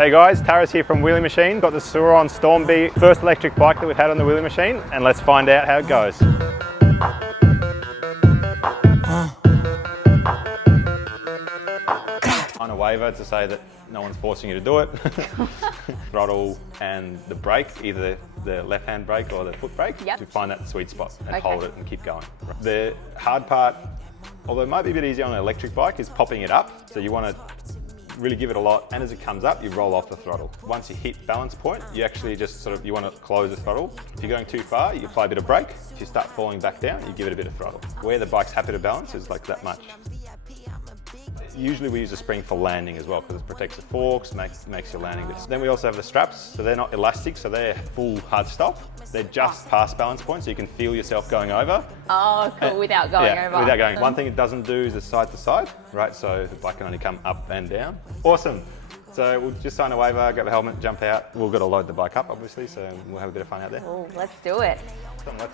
Hey guys, Taras here from Wheelie Machine. Got the Surron STORM-BEE, first electric bike that we've had on the Wheelie Machine, and let's find out how it goes. On a waiver to say that no one's forcing you to do it. Throttle and the brake, either the left-hand brake or the foot brake, to find that sweet spot and hold it and keep going. The hard part, although it might be a bit easier on an electric bike, is popping it up. So you want to really give it a lot, and as it comes up, you roll off the throttle. Once you hit balance point, you actually just you want to close the throttle. If you're going too far, you apply a bit of brake. If you start falling back down, you give it a bit of throttle. Where the bike's happy to balance is like that much. Usually we use a spring for landing as well, because it protects the forks, makes your landing good. Then we also have the straps, so they're not elastic, so they're full hard stop. They're just past balance point, so you can feel yourself going over. Oh, cool, without going over. Without going. One thing it doesn't do is the side to side, right? So the bike can only come up and down. Awesome. So we'll just sign a waiver, grab a helmet, jump out. We've got to load the bike up, obviously, so we'll have a bit of fun out there. Oh, let's do it.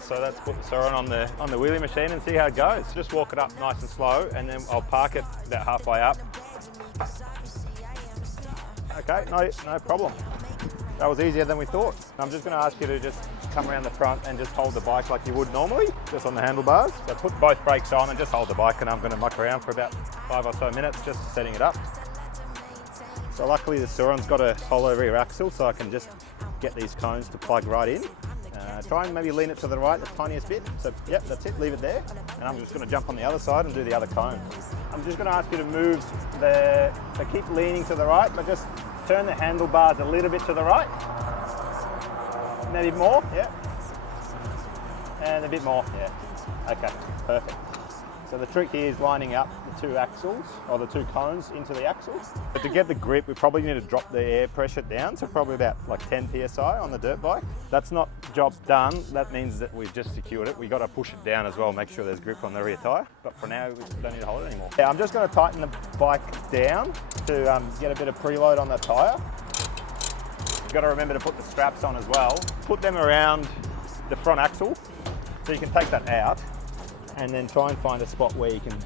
So let's put the Surron on the wheelie machine and see how it goes. Just walk it up nice and slow, and then I'll park it about halfway up. Okay, no problem. That was easier than we thought. I'm just going to ask you to just come around the front and just hold the bike like you would normally, just on the handlebars. So put both brakes on and just hold the bike, and I'm going to muck around for about 5 or so minutes just setting it up. So luckily the Surron's got a hollow rear axle, so I can just get these cones to plug right in. Try and maybe lean it to the right, the tiniest bit. So yep, that's it, leave it there. And I'm just going to jump on the other side and do the other cone. I'm just going to ask you to move keep leaning to the right, but just turn the handlebars a little bit to the right. Maybe more, yeah. And a bit more, yeah. Okay, perfect. So the trick here is lining up the two axles, or the two cones into the axles. But to get the grip, we probably need to drop the air pressure down, so probably about like 10 PSI on the dirt bike. That's not job done. That means that we've just secured it. We've got to push it down as well, make sure there's grip on the rear tyre. But for now, we don't need to hold it anymore. Yeah, I'm just going to tighten the bike down to get a bit of preload on the tyre. You've got to remember to put the straps on as well. Put them around the front axle, so you can take that out, and then try and find a spot where you can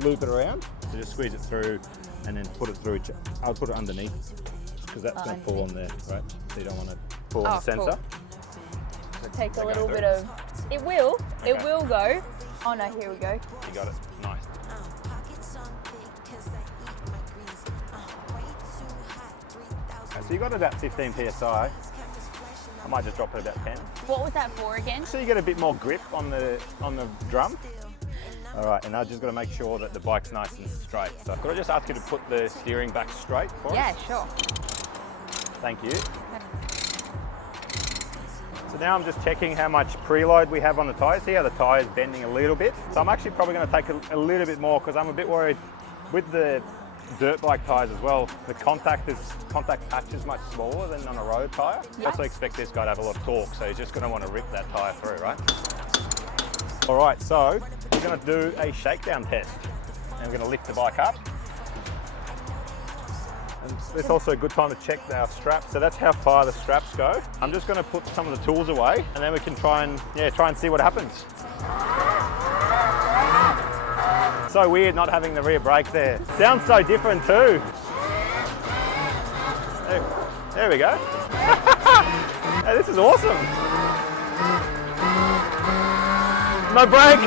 loop it around. So just squeeze it through and then put it through. I'll put it underneath, because that's going to pull on there, right? So you don't want to pull on the sensor. Cool. So take a little bit of, it will go. Oh no, here we go. You got it, nice. Okay, so you got about 15 PSI. I might just drop it about 10. What was that for again? So you get a bit more grip on the drum. All right, and I've just got to make sure that the bike's nice and straight. So could I just ask you to put the steering back straight for us? Yeah, sure. Thank you. So now I'm just checking how much preload we have on the tyre. See how the tyre is bending a little bit? So I'm actually probably going to take a little bit more, because I'm a bit worried with the dirt bike tyres as well. The contact patch is much smaller than on a road tyre. I also expect this guy to have a lot of torque, so he's just going to want to rip that tyre through, right? All right, so we're going to do a shakedown test, and we're going to lift the bike up. And it's also a good time to check our straps. So that's how far the straps go. I'm just going to put some of the tools away, and then we can try and see what happens. So weird not having the rear brake there. Sounds so different too. There we go. Hey, this is awesome. No brake.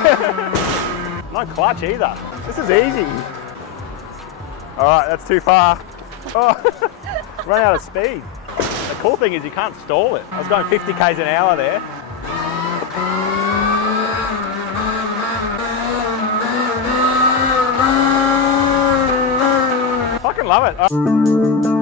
No clutch either. This is easy. All right, that's too far. Oh, run out of speed. The cool thing is you can't stall it. I was going 50 k's an hour there. Fucking love it.